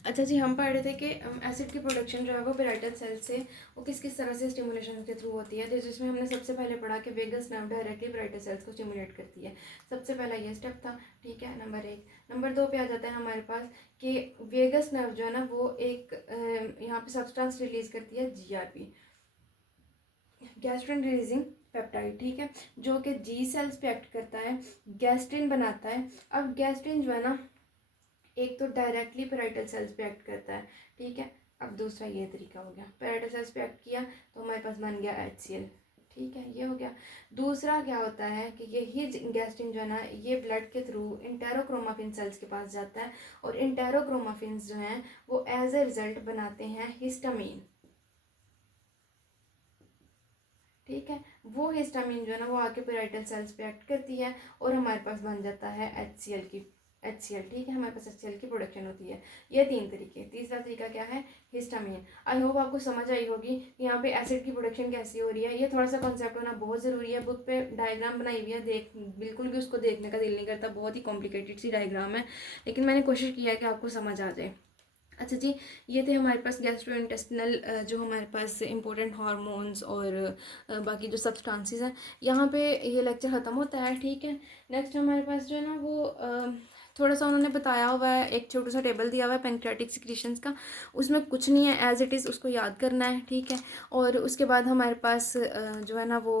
अच्छा जी, हम पढ़ रहे थे कि एसिड की प्रोडक्शन जो है वो पेराइटल सेल से वो किस किस तरह से स्टिमुलेशन के थ्रू होती है। तो जिसमें हमने सबसे पहले पढ़ा कि vagus nerve directly parietal cells को स्टिमुलेट करती है। सबसे पहला ये स्टेप था, ठीक है, नंबर 1। नंबर 2 पे आ जाता है हमारे पास कि वेगस नर्व जो है ना वो एक यहाँ पे सब्सटेंस रिलीज करती है, GRP, गैस्ट्रिन रिलीजिंग पेप्टाइड, ठीक है, जो कि जी सेल्स पे एक्ट करता है, गैस्ट्रिन बनाता है। अब गैस्ट्रिन जो है ना एक तो डायरेक्टली पेराइटल सेल्स पे एक्ट करता है, ठीक है। अब दूसरा ये तरीका हो गया, पेराइटल सेल्स पे एक्ट किया तो हमारे पास बन गया HCl, ठीक है, ये हो गया। दूसरा क्या होता है कि यही गैस्ट्रिन जो है ना ये ब्लड के थ्रू इंटेरोक्रोमाफिन सेल्स के पास जाता है और इंटेरोक्रोमाफिन्स जो हैं वो एज ए रिजल्ट बनाते हैं हिस्टामीन, ठीक है। वो हिस्टामीन जो है ना वो आके पेराइटल सेल्स पे एक्ट करती है और हमारे पास बन जाता है HCl, ठीक है, हमारे पास HCl की प्रोडक्शन होती है। ये 3 तरीके। तीसरा तरीका क्या है, हिस्टामीन। आई होप आपको समझ आई होगी कि यहाँ पे एसिड की प्रोडक्शन कैसी हो रही है। ये थोड़ा सा कॉन्सेप्ट होना बहुत ज़रूरी है। बुक पे डायग्राम बनाई हुई है, देख बिल्कुल भी उसको देखने का दिल नहीं करता, बहुत ही कॉम्प्लिकेटेड सी डायग्राम है, लेकिन मैंने कोशिश किया है कि आपको समझ आ जाए। अच्छा जी, ये थे हमारे पास गैस्ट्रोइंटेस्टिनल जो हमारे पास इंपॉर्टेंट हार्मोन्स और बाकी जो सब्सटेंसेस हैं। यहाँ पे ये लेक्चर ख़त्म होता है, ठीक है। नेक्स्ट हमारे पास जो है ना वो थोड़ा सा उन्होंने बताया हुआ है, एक छोटा सा टेबल दिया हुआ है पैंक्रियाटिक सिक्रीशंस का। उसमें कुछ नहीं है, एज इट इज़ उसको याद करना है, ठीक है। और उसके बाद हमारे पास जो है ना वो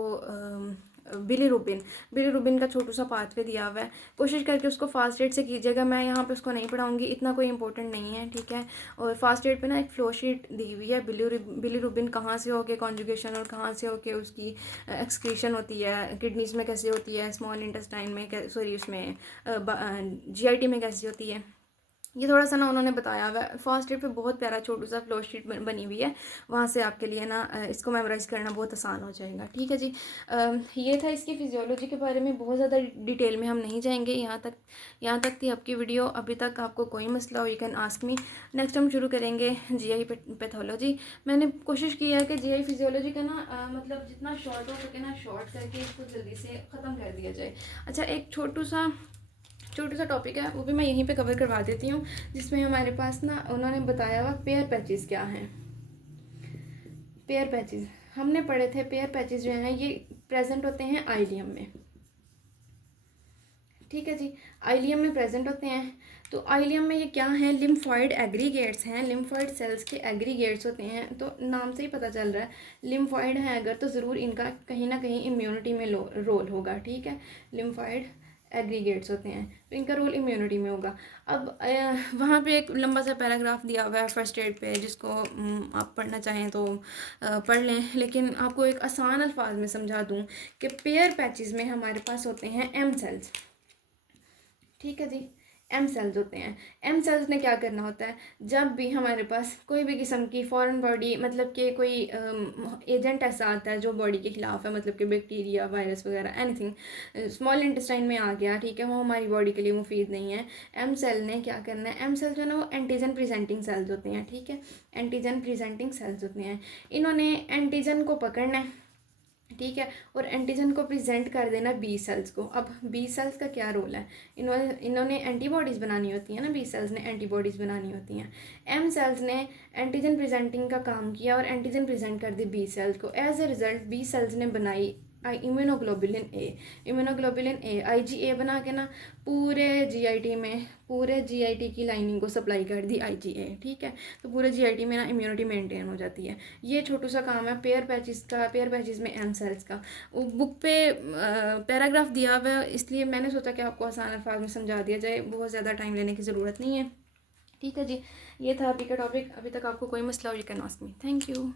बिलीरुबिन का छोटू सा पाथवे दिया हुआ है। कोशिश करके उसको फास्ट रेट से कीजिएगा, मैं यहाँ पे उसको नहीं पढ़ाऊँगी, इतना कोई इंपॉर्टेंट नहीं है, ठीक है। और फास्ट रेट पे ना एक फ्लो शीट दी हुई है, बिलीरुबिन कहाँ से होके कॉन्जुगेशन और कहाँ से होके उसकी एक्सक्रीशन होती है, किडनीज में कैसे होती है, स्मॉल इंटेस्टाइन में, सॉरी उसमें GIT में कैसी होती है, ये थोड़ा सा ना उन्होंने बताया हुआ है। फर्स्ट एड पे बहुत प्यारा छोटू सा फ्लो शीट बनी हुई है, वहाँ से आपके लिए ना इसको मेमोराइज़ करना बहुत आसान हो जाएगा, ठीक है जी। ये था इसकी फिजियोलॉजी के बारे में, बहुत ज़्यादा डिटेल में हम नहीं जाएंगे। यहाँ तक थी आपकी वीडियो। अभी तक आपको कोई मसला हो you can ask me. Next हम शुरू करेंगे GI पैथोलॉजी। मैंने कोशिश की है कि GI फिजियोलॉजी का ना मतलब जितना शॉर्ट हो सके ना शॉर्ट करके इसको जल्दी से ख़त्म कर दिया जाए। अच्छा, एक छोटा सा टॉपिक है, वो भी मैं यहीं पे कवर करवा देती हूँ, जिसमें हमारे पास ना उन्होंने बताया हुआ पेयर पैचेस क्या हैं। पेयर पैचेस हमने पढ़े थे, पेयर पैचेस जो हैं ये प्रेजेंट होते हैं आइलियम में, ठीक है जी, आइलियम में प्रेजेंट होते हैं। तो आइलियम में ये क्या हैं, लिम्फॉइड एग्रीगेट्स हैं, लिम्फॉइड सेल्स के एग्रीगेट्स होते हैं। तो नाम से ही पता चल रहा है लिम्फॉइड है अगर तो ज़रूर इनका कहीं ना कहीं इम्यूनिटी में रोल होगा, ठीक है। लिम्फॉइड एग्रीगेट्स होते हैं तो इनका रोल इम्यूनिटी में होगा। अब वहाँ पे एक लंबा सा पैराग्राफ दिया हुआ है फर्स्ट एड पे, जिसको आप पढ़ना चाहें तो पढ़ लें, लेकिन आपको एक आसान अल्फाज में समझा दूँ कि पेयर पैचेस में हमारे पास होते हैं M सेल्स, ठीक है जी। M सेल्स होते हैं। M सेल्स ने क्या करना होता है, जब भी हमारे पास कोई भी किस्म की फॉरेन बॉडी मतलब कि कोई एजेंट ऐसा आता है जो बॉडी के खिलाफ है, मतलब कि बैक्टीरिया, वायरस वगैरह, एनीथिंग स्मॉल इंटेस्टाइन में आ गया, ठीक है, वो हमारी बॉडी के लिए मुफीद नहीं है। M सेल ने क्या करना है, M सेल जो है ना वो एंटीजन प्रेजेंटिंग सेल्स होते हैं, ठीक है, एंटीजन प्रेजेंटिंग सेल्स होते हैं। इन्होंने एंटीजन को पकड़ना है, ठीक है, और एंटीजन को प्रेजेंट कर देना बी सेल्स को। अब बी सेल्स का क्या रोल है, इन्होंने एंटीबॉडीज़ बनानी होती है ना, बी सेल्स ने एंटीबॉडीज़ बनानी होती हैं। M सेल्स ने एंटीजन प्रेजेंटिंग का काम किया और एंटीजन प्रेजेंट कर दी बी सेल्स को। As a result B cells ने बनाई इम्यूनोग्लोबुलिन ए IgA बना के ना पूरे GIT की लाइनिंग को सप्लाई कर दी IgA, ठीक है। तो पूरे GIT में ना इम्यूनिटी मेंटेन हो जाती है। ये छोटू सा काम है पेयर पैचेस में M सेल्स का। वो बुक पे पैराग्राफ दिया हुआ है, इसलिए मैंने सोचा कि आपको आसान अल्फाज में समझा दिया जाए, बहुत ज़्यादा टाइम लेने की ज़रूरत नहीं है, ठीक है जी। ये था अभी का टॉपिक। अभी तक आपको कोई मसला हो you can ask me. Thank you.